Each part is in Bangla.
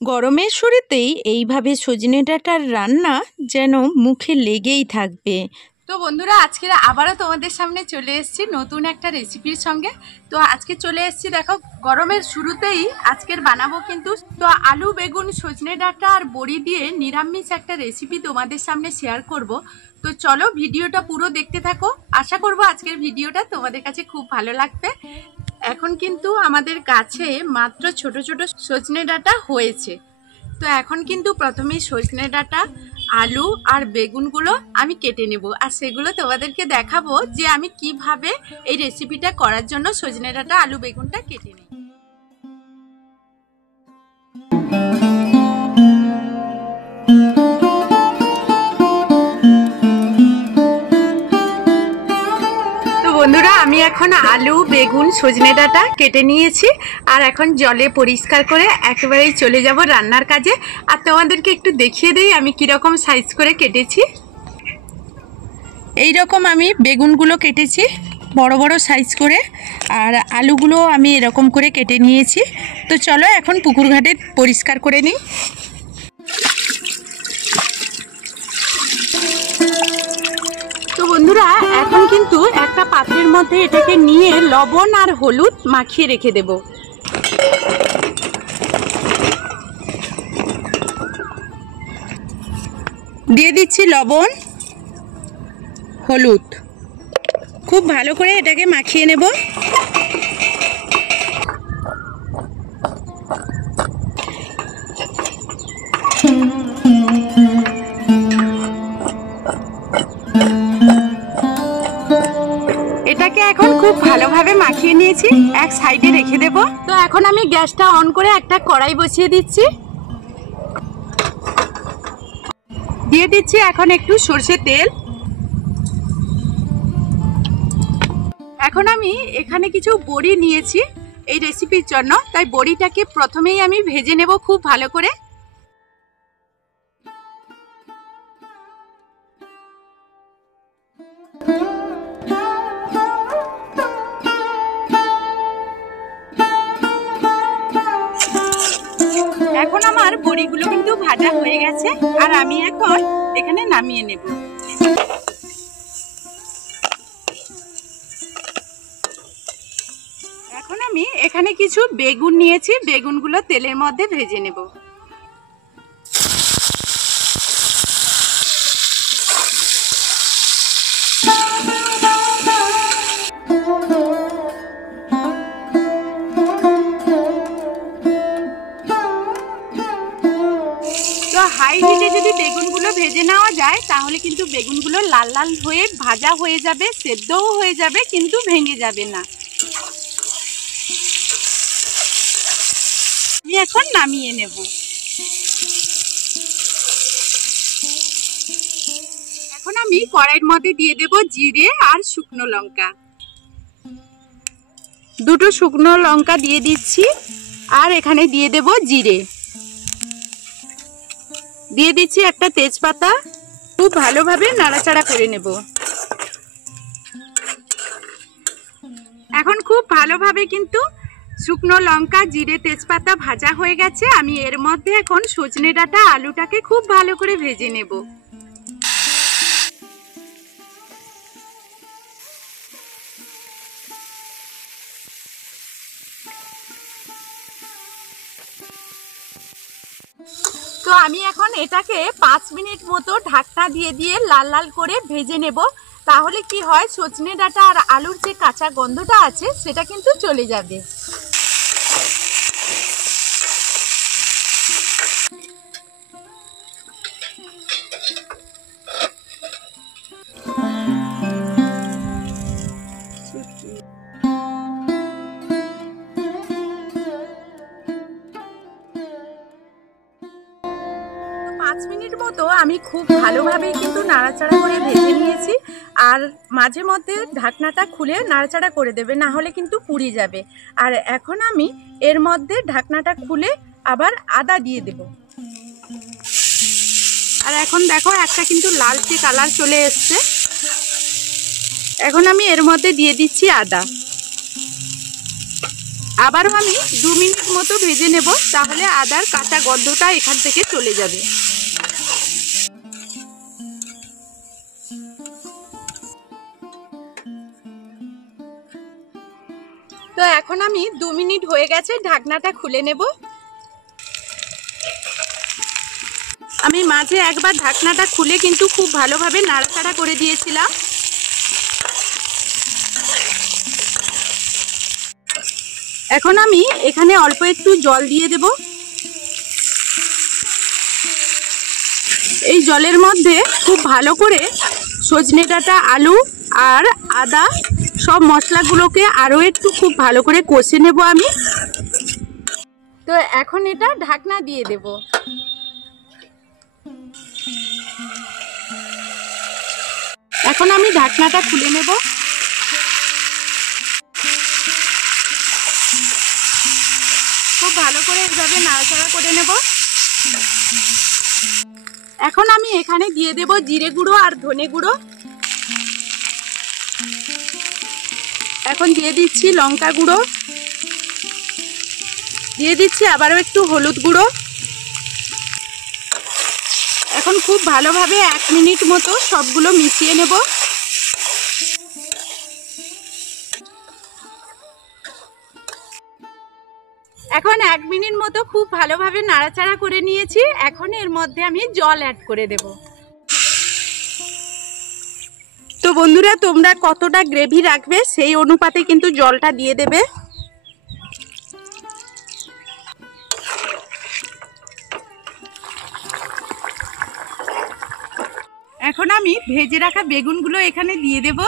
গরমের শুরুতেই এইভাবে সজনে ডাঁটার রান্না যেন মুখে লেগেই থাকবে। তো বন্ধুরা, আজকে আবারও তোমাদের সামনে চলে এসেছি নতুন একটা রেসিপির সঙ্গে। তো আজকে চলে এসেছি, দেখো গরমের শুরুতেই আজকের বানাবো কিন্তু তো আলু বেগুন সজনে ডাঁটা আর বড়ি দিয়ে নিরামিষ একটা রেসিপি তোমাদের সামনে শেয়ার করব। তো চলো ভিডিওটা পুরো দেখতে থাকো, আশা করব আজকের ভিডিওটা তোমাদের কাছে খুব ভালো লাগবে। এখন কিন্তু আমাদের গাছে মাত্র ছোট ছোট সজনে ডাঁটা হয়েছে। তো এখন কিন্তু প্রথমেই সজনে ডাঁটা, আলু আর বেগুনগুলো আমি কেটে নেব, আর সেগুলো তোমাদেরকে দেখাবো যে আমি কিভাবে এই রেসিপিটা করার জন্য সজনে ডাঁটা আলু বেগুনটা কেটে নিই। বন্ধুরা, আমি এখন আলু বেগুন সজনে ডাঁটা কেটে নিয়েছি, আর এখন জলে পরিষ্কার করে একেবারেই চলে যাব রান্নার কাজে। আর তোমাদেরকে একটু দেখিয়ে দিই আমি কীরকম সাইজ করে কেটেছি। এই রকম আমি বেগুনগুলো কেটেছি বড় বড় সাইজ করে, আর আলুগুলো আমি এরকম করে কেটে নিয়েছি। তো চলো এখন পুকুর ঘাটে পরিষ্কার করে নিই। তো বন্ধুরা, এখন কিন্তু একটা পাত্রের মধ্যে এটাকে নিয়ে লবণ আর হলুদ মাখিয়ে রেখে দেব। দিয়ে দিচ্ছি লবণ হলুদ, খুব ভালো করে এটাকে মাখিয়ে নেব। এটাকে এখন খুব ভালোভাবে মাখিয়ে নিয়েছি, এক সাইডে রেখে দেব। তো এখন আমি গ্যাসটা অন করে একটা কড়াই বসিয়ে দিচ্ছি। দিয়ে দিচ্ছি এখন একটু সরষের তেল। এখন আমি এখানে কিছু বড়ি নিয়েছি এই রেসিপির জন্য, তাই বড়িটাকে প্রথমেই আমি ভেজে নেব খুব ভালো করে। এখন আমার বড়িগুলো কিন্তু ভাজা হয়ে গেছে, আর আমি এখন এখানে নামিয়ে নেব। এখন আমি এখানে কিছু বেগুন নিয়েছি, বেগুনগুলো তেলের মধ্যে ভেজে নেব। হাই হিটে যদি বেগুনগুলো ভেজে নেওয়া যায় তাহলে কিন্তু বেগুনগুলো লাল লাল হয়ে ভাজা হয়ে যাবে, সেদ্ধও হয়ে যাবে, কিন্তু ভেঙে যাবে না। আমি এখন নামিয়ে নেব। এখন আমি কড়াইয়ের মধ্যে দিয়ে দেব জিরে আর শুকনো লঙ্কা। দুটো শুকনো লঙ্কা দিয়ে দিচ্ছি, আর এখানে দিয়ে দেব জিরে। দিয়ে দিচ্ছি একটা তেজপাতা। খুব ভালোভাবে নাড়াচাড়া করে নেব। এখন খুব ভালোভাবে কিন্তু শুকনো লঙ্কা জিরে তেজপাতা ভাজা হয়ে গেছে। আমি এর মধ্যে এখন সজনে ডাঁটা আলুটাকে খুব ভালো করে ভেজে নেব। তো আমি এখন এটাকে 5 মিনিট মতো ঢাকনা দিয়ে দিয়ে লাল লাল করে ভেজে নেব। তাহলে কি হয়, সজনে ডাঁটা আর আলুর যে কাঁচা গন্ধটা আছে সেটা কিন্তু চলে যাবে। মিনিট মতো আমি খুব ভালোভাবে কিন্তু নাড়াচাড়া করে ভেজে নিয়েছি, আর মাঝে মধ্যে ঢাকনাটা খুলে নাড়াচাড়া করে দেবে, না হলে কিন্তু পুড়ে যাবে। আর এখন আমি এর মধ্যে ঢাকনাটা খুলে আবার আদা দিয়ে দেব। আর এখন দেখো একটা কিন্তু লালচে কালার চলে এসছে। এখন আমি এর মধ্যে দিয়ে দিচ্ছি আদা। আবারও আমি 2 মিনিট মতো ভেজে নেব, তাহলে আদার কাঁচা গন্ধটা এখান থেকে চলে যাবে। তো এখন আমি 2 মিনিট হয়ে গেছে, ঢাকনাটা খুলে নেব। আমি মাঝে একবার ঢাকনাটা খুলে কিন্তু খুব ভালোভাবে নাড়াচাড়া করে দিয়েছিলাম। এখন আমি এখানে অল্প একটু জল দিয়ে দেব। এই জলের মধ্যে খুব ভালো করে সজনে ডাঁটা, আলু আর আদা সব মশলাগুলোকে আরও একটু খুব ভালো করে কষে নেব আমি। তো এখন এটা ঢাকনা দিয়ে দেব। এখন আমি ঢাকনাটা খুলে নেব। খুব ভালো করে এইভাবে নাড়াচাড়া করে নেব। এখন আমি এখানে দিয়ে দেব জিরে গুঁড়ো আর ধনে গুঁড়ো। এখন দিয়ে দিচ্ছি লঙ্কা গুঁড়ো, দিয়ে দিচ্ছি আবারও একটু হলুদ গুঁড়ো। এখন খুব ভালোভাবে 1 মিনিট মতো সবগুলো মিশিয়ে নেব। এখন 1 মিনিট মতো খুব ভালোভাবে নাড়াচাড়া করে নিয়েছি। এখন এর মধ্যে আমি জল অ্যাড করে দেব। তো বন্ধুরা, তোমরা কতটা গ্রেভি রাখবে সেই অনুপাতে কিন্তু জলটা দিয়ে দেবে। এখন আমি ভেজে রাখা বেগুনগুলো এখানে দিয়ে দেব।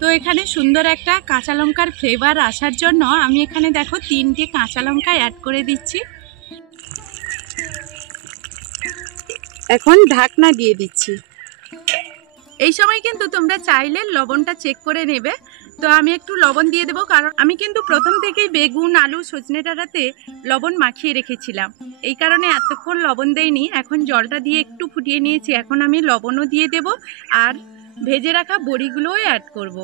তো এখানে সুন্দর একটা কাঁচা লঙ্কার ফ্লেভার আসার জন্য আমি এখানে দেখো 3টে কাঁচা লঙ্কা অ্যাড করে দিচ্ছি। এখন ঢাকনা দিয়ে দিচ্ছি। এই সময় কিন্তু তোমরা চাইলে লবণটা চেক করে নেবে। তো আমি একটু লবণ দিয়ে দেবো, কারণ আমি কিন্তু প্রথম থেকেই বেগুন, আলু, সজনে ডাঁটাতে লবণ মাখিয়ে রেখেছিলাম, এই কারণে এতক্ষণ লবণ দেইনি। এখন জলটা দিয়ে একটু ফুটিয়ে নিয়েছি। এখন আমি লবণও দিয়ে দেব আর ভেজে রাখা বড়িগুলোও অ্যাড করব।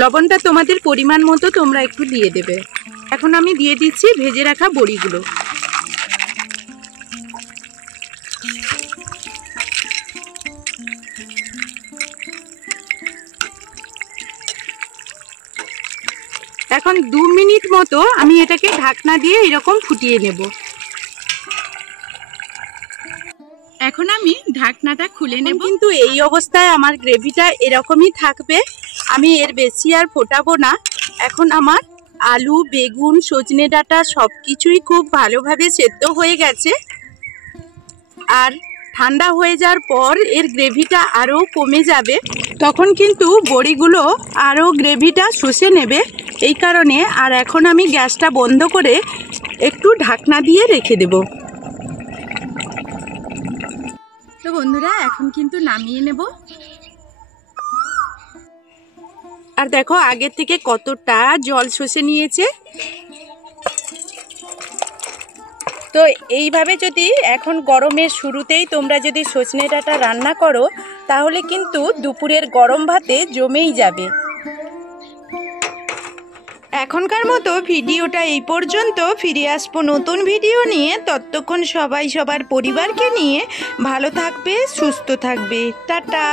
লবণটা তোমাদের পরিমাণ মতো তোমরা একটু দিয়ে দেবে। এখন আমি দিয়ে দিচ্ছি ভেজে রাখা বড়িগুলো। এখন 2 মিনিট মতো আমি এটাকে ঢাকনা দিয়ে এরকম ফুটিয়ে নেব। এখন আমি ঢাকনাটা খুলে নেব। কিন্তু এই অবস্থায় আমার গ্রেভিটা এরকমই থাকবে, আমি এর বেশি আর ফোটাবো না। এখন আমার আলু, বেগুন, সজনে ডাঁটা সব কিছুই খুব ভালোভাবে সেদ্ধ হয়ে গেছে। আর ঠান্ডা হয়ে যাওয়ার পর এর গ্রেভিটা আরও কমে যাবে, তখন কিন্তু বড়িগুলো আরও গ্রেভিটা শুষে নেবে। এই কারণে আর এখন আমি গ্যাসটা বন্ধ করে একটু ঢাকনা দিয়ে রেখে দেব। তো বন্ধুরা, এখন কিন্তু নামিয়ে নেব। আর দেখো আগের থেকে কতটা জল শুষে নিয়েছে। তো এইভাবে যদি এখন গরমের শুরুতেই তোমরা যদি সজনে ডাঁটা রান্না করো, তাহলে কিন্তু দুপুরের গরম ভাতে জমেই যাবে। এখনকার মতো ভিডিওটা এই পর্যন্ত। ফিরে আসবো নতুন ভিডিও নিয়ে। ততক্ষণ সবাই সবার পরিবারকে নিয়ে ভালো থাকবে, সুস্থ থাকবে। টাটা।